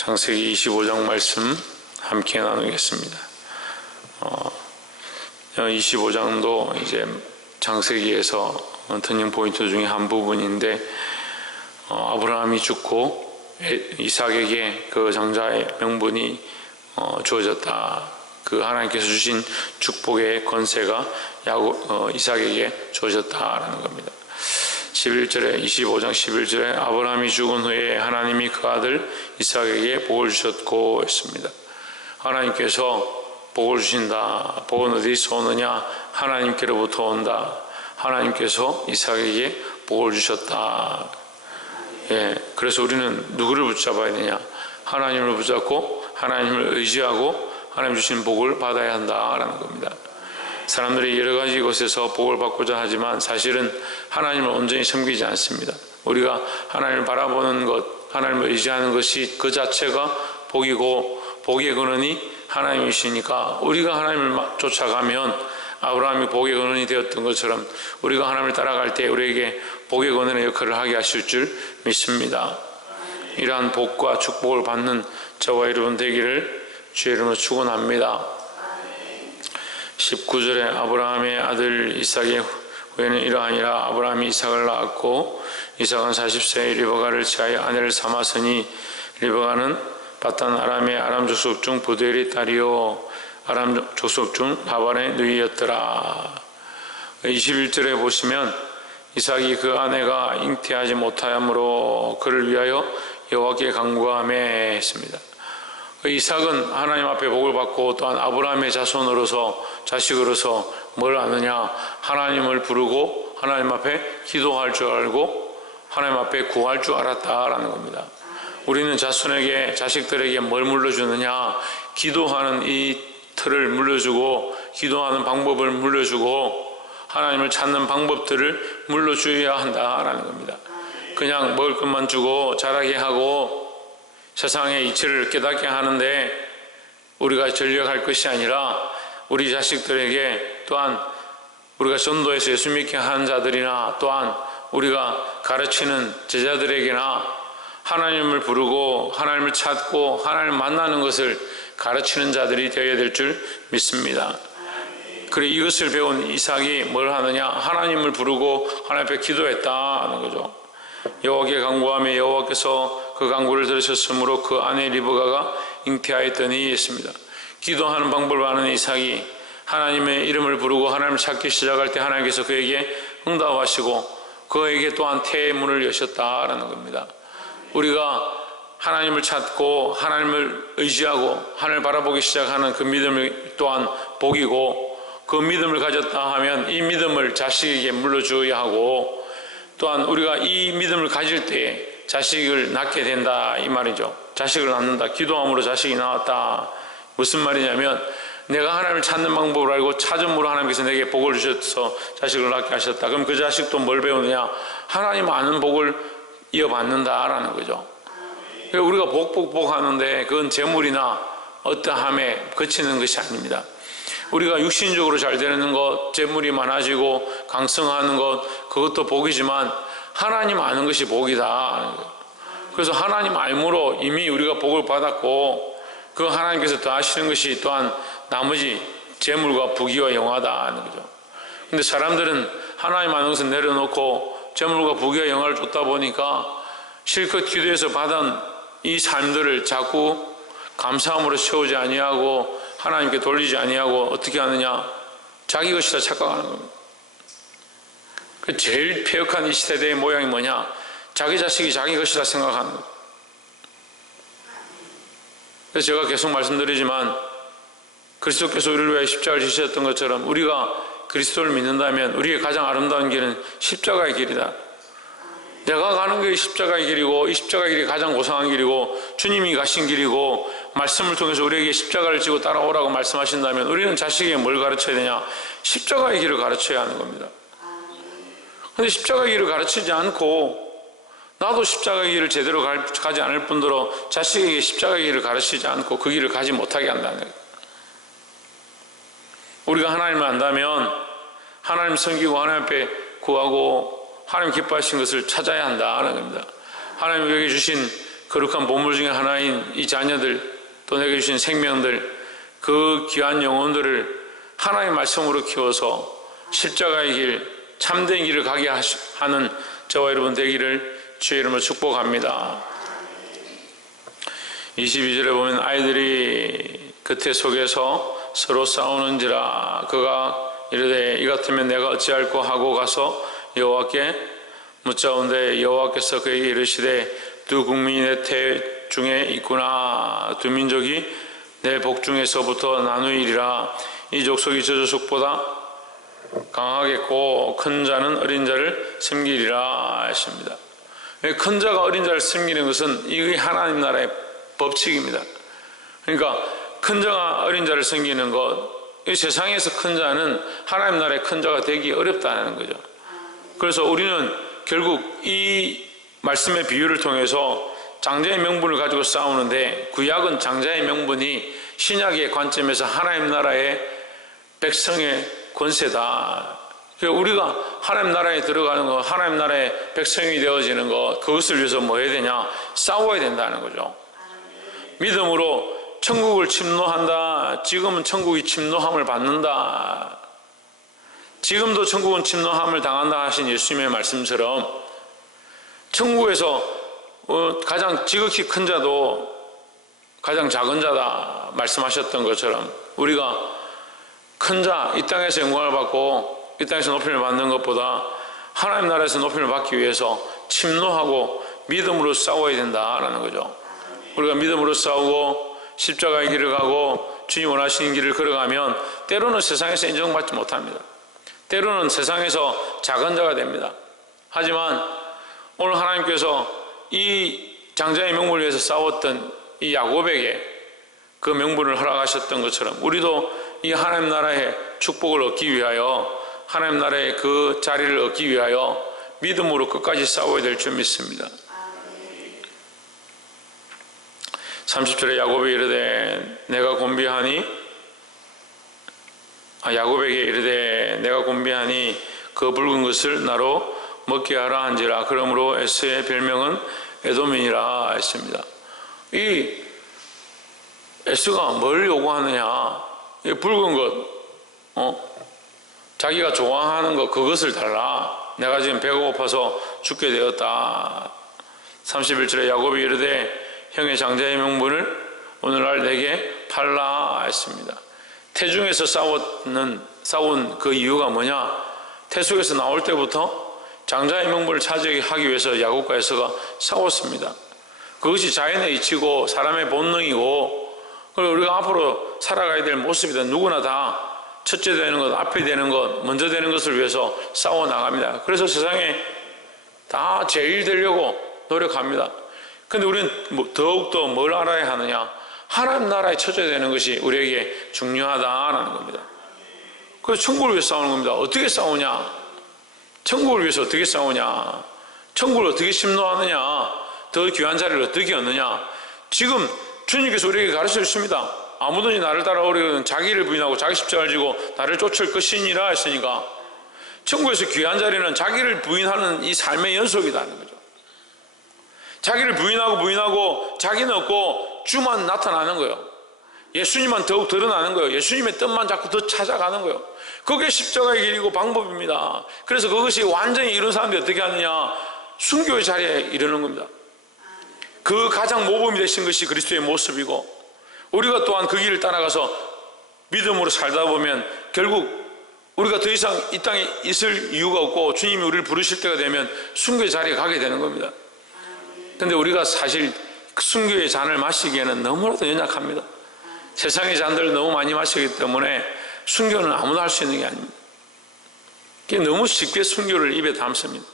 창세기 25장 말씀 함께 나누겠습니다. 25장도 이제 창세기에서 터닝 포인트 중에 한 부분인데, 아브라함이 죽고 이삭에게 그 장자의 명분이 주어졌다. 그 하나님께서 주신 축복의 권세가 이삭에게 주어졌다라는 겁니다. 11절에 25장 11절에 아브라함이 죽은 후에 하나님이 그 아들 이삭에게 복을 주셨고 했습니다. 하나님께서 복을 주신다. 복은 어디서 오느냐? 하나님께로부터 온다. 하나님께서 이삭에게 복을 주셨다. 그래서 우리는 누구를 붙잡아야 되냐? 하나님을 붙잡고 하나님을 의지하고 하나님 주신 복을 받아야 한다라는 겁니다. 사람들이 여러 가지 곳에서 복을 받고자 하지만 사실은 하나님을 온전히 섬기지 않습니다. 우리가 하나님을 바라보는 것, 하나님을 의지하는 것이 그 자체가 복이고, 복의 근원이 하나님이시니까 우리가 하나님을 쫓아가면 아브라함이 복의 근원이 되었던 것처럼 우리가 하나님을 따라갈 때 우리에게 복의 근원의 역할을 하게 하실 줄 믿습니다. 이러한 복과 축복을 받는 저와 여러분 되기를 주의 이름으로 축원합니다. 19절에 아브라함의 아들 이삭의 후에는 이러하니라. 아브라함이 이삭을 낳았고 이삭은 40세에 리브가를 취하여 아내를 삼았으니 리브가는 바단 아람의 아람 족속 중 부두엘의 딸이요 아람 족속 중 라반의 누이였더라. 21절에 보시면 이삭이 그 아내가 잉태하지 못하므로 그를 위하여 여호와께 간구하매 했습니다. 이삭은 하나님 앞에 복을 받고 또한 아브라함의 자식으로서 뭘 아느냐? 하나님을 부르고 하나님 앞에 기도할 줄 알고 하나님 앞에 구할 줄 알았다라는 겁니다. 우리는 자식들에게 뭘 물려주느냐? 기도하는 이 틀을 물려주고 기도하는 방법을 물려주고 하나님을 찾는 방법들을 물려줘야 한다라는 겁니다. 그냥 먹을 것만 주고 자라게 하고 세상의 이치를 깨닫게 하는데 우리가 전력할 것이 아니라 우리 자식들에게 또한 우리가 전도해서 예수 믿게 한 자들이나 또한 우리가 가르치는 제자들에게나 하나님을 부르고 하나님을 찾고 하나님을 만나는 것을 가르치는 자들이 되어야 될 줄 믿습니다. 그래 이것을 배운 이삭이 뭘 하느냐? 하나님을 부르고 하나님 앞에 기도했다는 거죠. 여호와께 간구하며 여호와께서 그 간구를 들으셨으므로 그 아내 리브가가 잉태하였더니 했습니다. 기도하는 방법을 아는 이삭이 하나님의 이름을 부르고 하나님을 찾기 시작할 때 하나님께서 그에게 응답하시고 그에게 또한 태의 문을 여셨다라는 겁니다. 우리가 하나님을 찾고 하나님을 의지하고 하나님을 바라보기 시작하는 그 믿음이 또한 복이고, 그 믿음을 가졌다 하면 이 믿음을 자식에게 물려줘야 하고, 또한 우리가 이 믿음을 가질 때 자식을 낳게 된다 이 말이죠. 자식을 낳는다. 기도함으로 자식이 나왔다. 무슨 말이냐면 내가 하나님을 찾는 방법을 알고 찾음으로 하나님께서 내게 복을 주셔서 자식을 낳게 하셨다. 그럼 그 자식도 뭘 배우느냐? 하나님 아는 복을 이어받는다라는 거죠. 우리가 복 하는데 그건 재물이나 어떠함에 그치는 것이 아닙니다. 우리가 육신적으로 잘 되는 것, 재물이 많아지고 강성하는 것, 그것도 복이지만 하나님 아는 것이 복이다. 그래서 하나님 알므로 이미 우리가 복을 받았고 그 하나님께서 더 하시는 것이 또한 나머지 재물과 부귀와 영화다는 거죠. 근데 사람들은 하나님 아는 것을 내려놓고 재물과 부귀와 영화를 쫓다 보니까 실컷 기도해서 받은 이 삶들을 자꾸 감사함으로 채우지 아니하고 하나님께 돌리지 아니하고 어떻게 하느냐? 자기 것이다 착각하는 겁니다. 제일 폐역한 이 세대의 모양이 뭐냐? 자기 자식이 자기 것이다 생각하는 거예요. 그래서 제가 계속 말씀드리지만 그리스도께서 우리를 위해 십자가를 지셨던 것처럼 우리가 그리스도를 믿는다면 우리의 가장 아름다운 길은 십자가의 길이다. 내가 가는 길이 십자가의 길이고 이 십자가의 길이 가장 고상한 길이고 주님이 가신 길이고 말씀을 통해서 우리에게 십자가를 지고 따라오라고 말씀하신다면 우리는 자식에게 뭘 가르쳐야 되냐? 십자가의 길을 가르쳐야 하는 겁니다. 그런데 십자가의 길을 가르치지 않고 나도 십자가의 길을 제대로 가지 않을 뿐더러 자식에게 십자가의 길을 가르치지 않고 그 길을 가지 못하게 한다는 거예요. 우리가 하나님을 안다면 하나님 섬기고 하나님 앞에 구하고 하나님 기뻐하신 것을 찾아야 한다는 겁니다. 하나님 우리에게 주신 거룩한 보물 중에 하나인 이 자녀들, 또 내게 주신 생명들, 그 귀한 영혼들을 하나님의 말씀으로 키워서 십자가의 길, 참된 길을 가게 하는 저와 여러분 되기를 주의 이름으로 축복합니다. 22절에 보면 아이들이 그태 속에서 서로 싸우는지라 그가 이르되 이 같으면 내가 어찌할꼬 하고 가서 여호와께 묻자온데 여호와께서 그에게 이르시되 두 국민이 내 태 중에 있구나. 두 민족이 내 복 중에서부터 나누이리라. 이 족속이 저 족속보다 강하겠고 큰 자는 어린 자를 섬기리라 하십니다. 큰 자가 어린 자를 섬기는 것은 이게 하나님 나라의 법칙입니다. 그러니까 큰 자가 어린 자를 섬기는 것, 이 세상에서 큰 자는 하나님 나라의 큰 자가 되기 어렵다는 거죠. 그래서 우리는 결국 이 말씀의 비유를 통해서 장자의 명분을 가지고 싸우는데, 구약은 장자의 명분이 신약의 관점에서 하나님 나라의 백성의 권세다. 우리가 하나님 나라에 들어가는 것, 하나님 나라의 백성이 되어지는 것, 그것을 위해서 뭐 해야 되냐? 싸워야 된다는 거죠. 믿음으로 천국을 침노한다. 지금은 천국이 침노함을 받는다. 지금도 천국은 침노함을 당한다 하신 예수님의 말씀처럼 천국에서 가장 지극히 큰 자도 가장 작은 자다 말씀하셨던 것처럼 우리가 큰 자, 이 땅에서 영광을 받고 이 땅에서 높임을 받는 것보다 하나님 나라에서 높임을 받기 위해서 침노하고 믿음으로 싸워야 된다라는 거죠. 우리가 믿음으로 싸우고 십자가의 길을 가고 주님 원하시는 길을 걸어가면 때로는 세상에서 인정받지 못합니다. 때로는 세상에서 작은 자가 됩니다. 하지만 오늘 하나님께서 이 장자의 명분을 위해서 싸웠던 이 야곱에게 그 명분을 허락하셨던 것처럼 우리도 이 하나님 나라의 축복을 얻기 위하여, 하나님 나라의 그 자리를 얻기 위하여 믿음으로 끝까지 싸워야 될 줄 믿습니다. 30절에 야곱이 이르되 내가 곤비하니, 야곱에게 이르되 내가 곤비하니 그 붉은 것을 나로 먹게 하라 한지라. 그러므로 에서의 별명은 에돔이니라 했습니다. 이 에서가 뭘 요구하느냐? 이 붉은 것, 자기가 좋아하는 것, 그것을 달라. 내가 지금 배가 고파서 죽게 되었다. 31절에 야곱이 이르되 형의 장자의 명분을 오늘날 내게 팔라 했습니다. 태중에서 싸운 그 이유가 뭐냐? 태속에서 나올 때부터 장자의 명분을 차지하기 위해서 야곱과 에서가 싸웠습니다. 그것이 자연의 이치고 사람의 본능이고, 그리고 우리가 앞으로 살아가야 될 모습이다. 누구나 다 첫째 되는 것, 앞에 되는 것, 먼저 되는 것을 위해서 싸워 나갑니다. 그래서 세상에 다 제일 되려고 노력합니다. 근데 우리는 더욱더 뭘 알아야 하느냐? 하나님 나라에 첫째 되는 것이 우리에게 중요하다라는 겁니다. 그래서 천국을 위해서 싸우는 겁니다. 어떻게 싸우냐? 천국을 위해서 어떻게 싸우냐? 천국을 어떻게 심노하느냐? 더 귀한 자리를 어떻게 얻느냐? 지금 주님께서 우리에게 가르쳐 주십니다. 아무든지 나를 따라오려거든 자기를 부인하고 자기 십자가를 지고 나를 쫓을 것이니라 했으니까, 천국에서 귀한 자리는 자기를 부인하는 이 삶의 연속이라는 거죠. 자기를 부인하고 자기는 없고 주만 나타나는 거예요. 예수님만 더욱 드러나는 거예요. 예수님의 뜻만 자꾸 더 찾아가는 거예요. 그게 십자가의 길이고 방법입니다. 그래서 그것이 완전히 이룬 사람들이 어떻게 하느냐? 순교의 자리에 이르는 겁니다. 그 가장 모범이 되신 것이 그리스도의 모습이고, 우리가 또한 그 길을 따라가서 믿음으로 살다 보면 결국 우리가 더 이상 이 땅에 있을 이유가 없고 주님이 우리를 부르실 때가 되면 순교의 자리에 가게 되는 겁니다. 근데 우리가 사실 순교의 잔을 마시기에는 너무나도 연약합니다. 세상의 잔들을 너무 많이 마시기 때문에 순교는 아무나 할 수 있는 게 아닙니다. 너무 쉽게 순교를 입에 담습니다.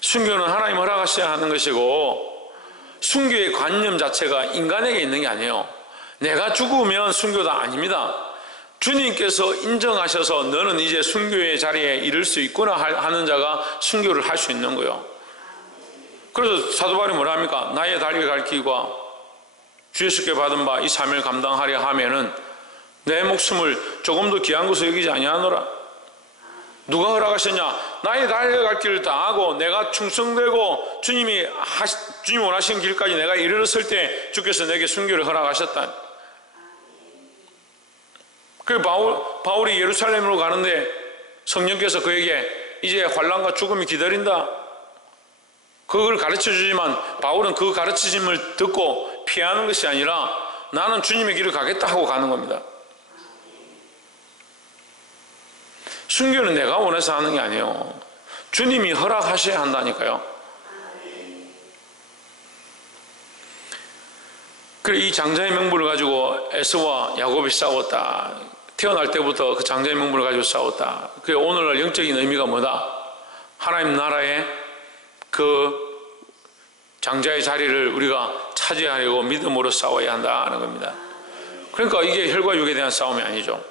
순교는 하나님 허락하셔야 하는 것이고, 순교의 관념 자체가 인간에게 있는 게 아니에요. 내가 죽으면 순교다 아닙니다. 주님께서 인정하셔서 너는 이제 순교의 자리에 이를 수 있구나 하는 자가 순교를 할 수 있는 거예요. 그래서 사도 바울이 뭐라 합니까? 나의 달리 갈 길과 주 예수께 받은 바 이 삶을 감당하려 하면은 내 목숨을 조금도 귀한 것으로 여기지 아니하노라. 누가 허락하셨냐? 나의 달려갈 길을 다 하고 내가 충성되고 주님 원하시는 길까지 내가 이르렀을 때 주께서 내게 순교를 허락하셨다. 그 바울이 예루살렘으로 가는데 성령께서 그에게 이제 환난과 죽음이 기다린다, 그걸 가르쳐 주지만 바울은 그 가르치심을 듣고 피하는 것이 아니라 나는 주님의 길을 가겠다 하고 가는 겁니다. 순교는 내가 원해서 하는 게 아니에요. 주님이 허락하셔야 한다니까요. 그래, 이 장자의 명분을 가지고 에서와 야곱이 싸웠다. 태어날 때부터 그 장자의 명분을 가지고 싸웠다. 그래, 오늘날 영적인 의미가 뭐다? 하나님 나라의 그 장자의 자리를 우리가 차지하려고 믿음으로 싸워야 한다는 겁니다. 그러니까 이게 혈과 육에 대한 싸움이 아니죠.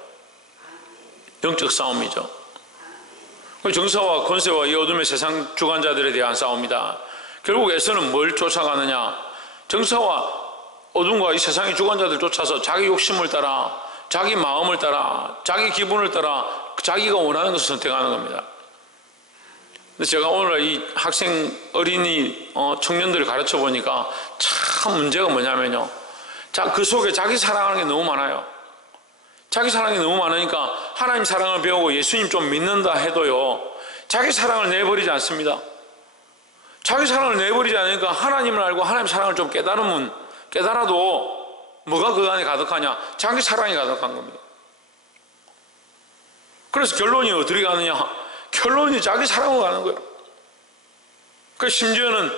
영적 싸움이죠. 정사와 권세와 이 어둠의 세상 주관자들에 대한 싸움이다. 결국 에서는 뭘 쫓아가느냐? 정사와 어둠과 이 세상의 주관자들 쫓아서 자기 욕심을 따라, 자기 마음을 따라, 자기 기분을 따라 자기가 원하는 것을 선택하는 겁니다. 근데 제가 오늘 이 학생, 어린이, 청년들을 가르쳐 보니까 참 문제가 뭐냐면요, 그 속에 자기 사랑하는 게 너무 많아요. 자기 사랑이 너무 많으니까 하나님 사랑을 배우고 예수님 좀 믿는다 해도요, 자기 사랑을 내버리지 않습니다. 자기 사랑을 내버리지 않으니까 하나님을 알고 하나님 사랑을 좀 깨달아도 뭐가 그 안에 가득하냐? 자기 사랑이 가득한 겁니다. 그래서 결론이 어떻게 가느냐? 결론이 자기 사랑으로 가는 거예요. 그 심지어는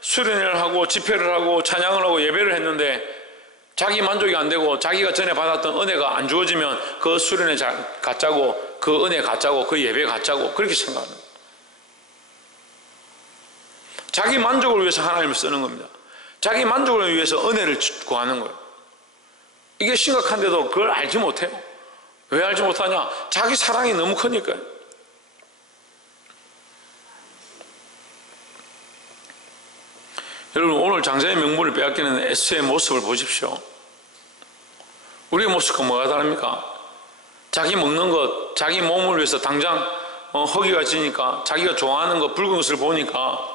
수련회를 하고 집회를 하고 찬양을 하고 예배를 했는데 자기 만족이 안 되고 자기가 전에 받았던 은혜가 안 주어지면 그 수련회 가짜고 그 은혜 가짜고 그 예배 가짜고 그렇게 생각하는 거예요. 자기 만족을 위해서 하나님을 쓰는 겁니다. 자기 만족을 위해서 은혜를 구하는 거예요. 이게 심각한데도 그걸 알지 못해요. 왜 알지 못하냐? 자기 사랑이 너무 크니까요. 여러분, 오늘 장자의 명분을 빼앗기는 에스의 모습을 보십시오. 우리의 모습과 뭐가 다릅니까? 자기 먹는 것, 자기 몸을 위해서 당장 허기가 지니까 자기가 좋아하는 것, 붉은 것을 보니까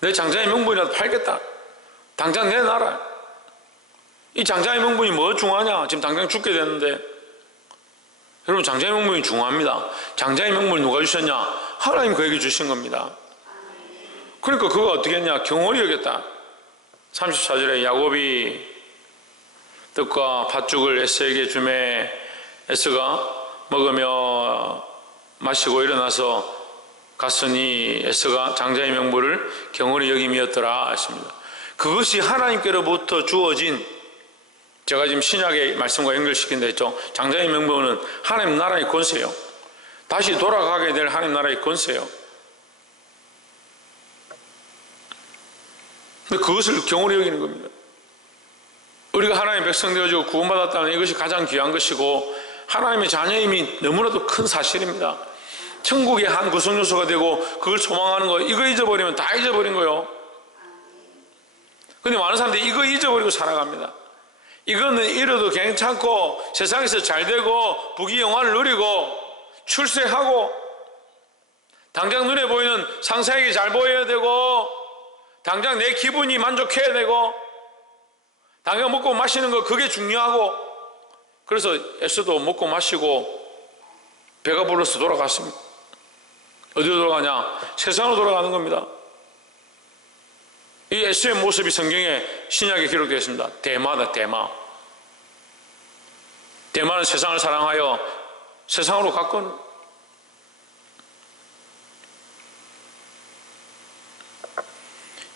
내 장자의 명분이라도 팔겠다. 당장 내놔라. 이 장자의 명분이 뭐 중요하냐? 지금 당장 죽게 되는데. 여러분, 장자의 명분이 중요합니다. 장자의 명분을 누가 주셨냐? 하나님 그에게 주신 겁니다. 그러니까 그거 어떻게 했냐? 경홀히 여겼다. 34절에 야곱이 떡과 팥죽을 에서에게 주매 에서가 먹으며 마시고 일어나서 갔으니 에서가 장자의 명분을 경홀히 여김이었더라 하십니다. 그것이 하나님께로부터 주어진, 제가 지금 신약의 말씀과 연결시킨다 했죠. 장자의 명분은 하나님 나라의 권세예요. 다시 돌아가게 될 하나님 나라의 권세예요. 근데 그것을 경홀히 여기는 겁니다. 우리가 하나님의 백성 되어지고 구원받았다는 이것이 가장 귀한 것이고 하나님의 자녀임이 너무나도 큰 사실입니다. 천국의 한 구성 요소가 되고 그걸 소망하는 거, 이거 잊어버리면 다 잊어버린 거예요. 근데 많은 사람들이 이거 잊어버리고 살아갑니다. 이거는 잃어도 괜찮고 세상에서 잘 되고 부귀영화를 누리고 출세하고 당장 눈에 보이는 상사에게 잘 보여야 되고 당장 내 기분이 만족해야 되고 당장 먹고 마시는 거 그게 중요하고, 그래서 에서도 먹고 마시고 배가 불러서 돌아갔습니다. 어디로 돌아가냐? 세상으로 돌아가는 겁니다. 이 에서의 모습이 성경에 신약에 기록되어 있습니다. 대마다 대마. 대마는 세상을 사랑하여 세상으로 갔건.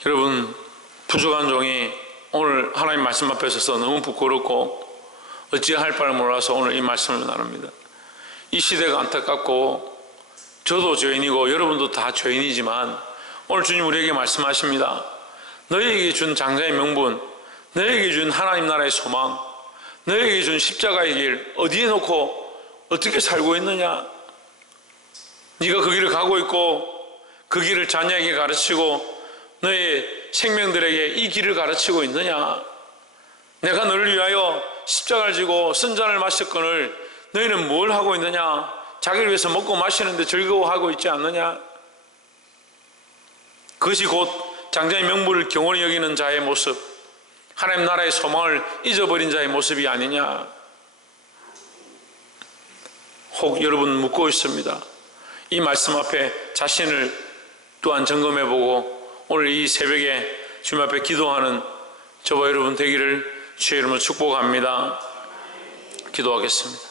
여러분, 부족한 종이 오늘 하나님 말씀 앞에 서서 너무 부끄럽고 어찌할 바를 몰라서 오늘 이 말씀을 나눕니다. 이 시대가 안타깝고 저도 죄인이고 여러분도 다 죄인이지만 오늘 주님 우리에게 말씀하십니다. 너희에게 준 장자의 명분, 너희에게 준 하나님 나라의 소망, 너희에게 준 십자가의 길 어디에 놓고 어떻게 살고 있느냐? 네가 그 길을 가고 있고 그 길을 자녀에게 가르치고 너의 생명들에게 이 길을 가르치고 있느냐? 내가 너를 위하여 십자가를 지고 쓴 잔을 마셨거늘 너희는 뭘 하고 있느냐? 자기를 위해서 먹고 마시는데 즐거워하고 있지 않느냐? 그것이 곧 장자의 명분을 경홀히 여기는 자의 모습, 하나님 나라의 소망을 잊어버린 자의 모습이 아니냐? 혹 여러분 묻고 있습니다. 이 말씀 앞에 자신을 또한 점검해보고 오늘 이 새벽에 주님 앞에 기도하는 저와 여러분 되기를 주의 이름으로 축복합니다. 기도하겠습니다.